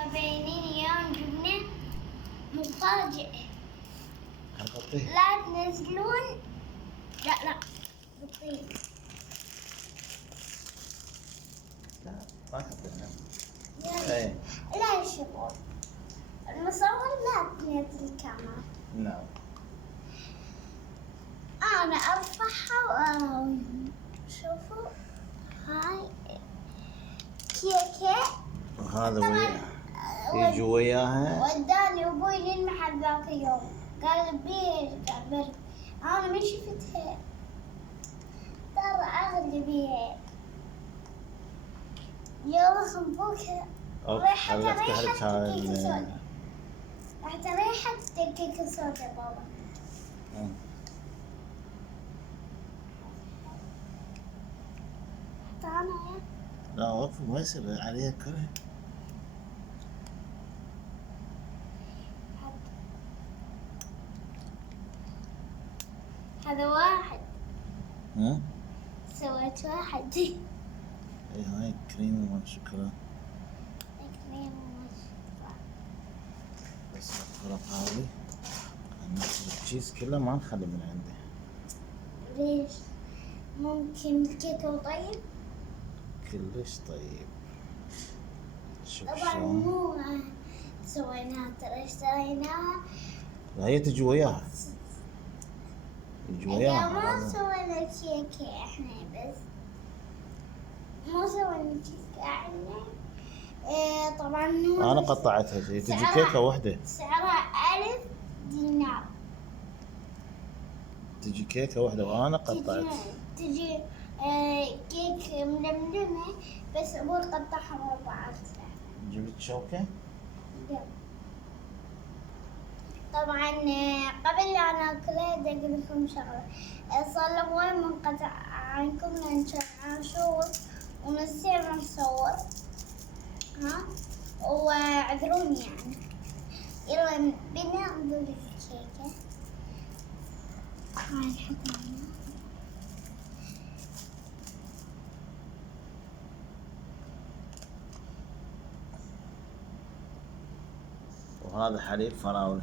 متابعيني اليوم جبنا مفاجأة. هنغطيه؟ لا تنزلون. لا بطيء. لا ما حطينا. يعني لا يشوفون المصور. لا تنزل الكاميرا. نعم. أنا أرفعها شوفوا هاي كيكة. وهذا يجي وياها. وداني أبوي للمحل ذاك اليوم قال بيش قال برد. أنا ما شفتها ترى أغلى بيها. يلا خنبوكها. ريحتها ريحة كيكة سودا. ريحتها كيكة سودا بابا. تعال لا وقف ما يصير عليها كره. هذا واحد. ها؟ سويت واحد. اي هاي كريم مال شوكولاته. كريم وشوكولاتة. بس الخرط هذه ناخذ التشيز كله ما نخلي من عنده. ليش؟ ممكن الكيكة طيب؟ كلش طيب. شوف طبعا شلون. مو سويناها ترى اشتريناها. لا هي تجي وياها. يجي إذا وياها. ما سوينا كيكة احنا بس مو سوينا كيكة احنا. طبعا انا قطعتها هي تجي كيكه واحده. سعرها 1000 دينار. تجي كيكه واحده وانا قطعت. تجي كيك ململمة بس أبوي قطعها مربعات. نجيب لك شوكه. طبعا قبل لا ناكلها بدي اقول لكم شغله. صار له وين منقطع عنكم لان كان نشوف ونصير نصور. ها وعذروني يعني. يلا بينا نضيف الكيكه. هاي نحطها هنا. وهذا حليب فراوله.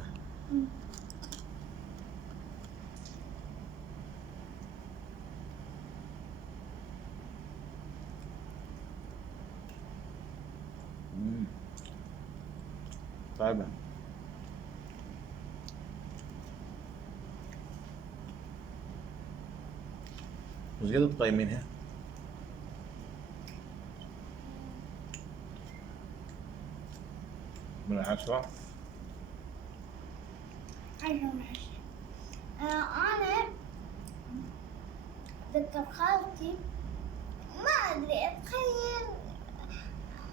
طيبه. وش قد تقيمينها؟ من 10. أنا ذكر خالتي ما أدري أتخيل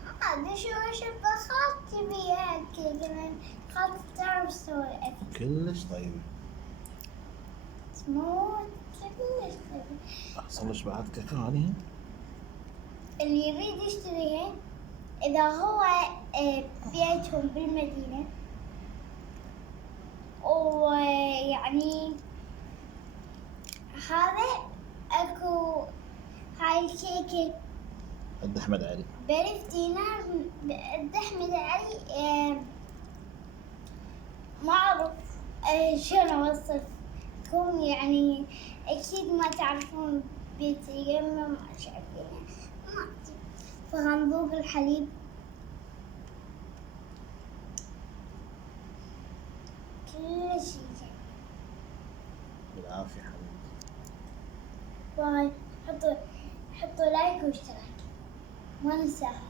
ما أدري شو أشبه خالتي بيها الكيكة لأن خالتي تعرف تسوي أكل. كلش طيبه. سموث كلش طيبة. احصل لك بعد كيكه هذه. اللي يريد يشتريها إذا هو بيتهم بالمدينة ويعني هذا اكو هاي الكيكة عند احمد علي ب1000 دينار عند احمد علي. ما اعرف شلون اوصفكم يعني اكيد ما تعرفون بيت يمه ما شايفينه ما أدري. فهنذوق الحليب. كل شيء بالعافيه حبيبي. باي. حطوا لايك واشتراك ما ننساها.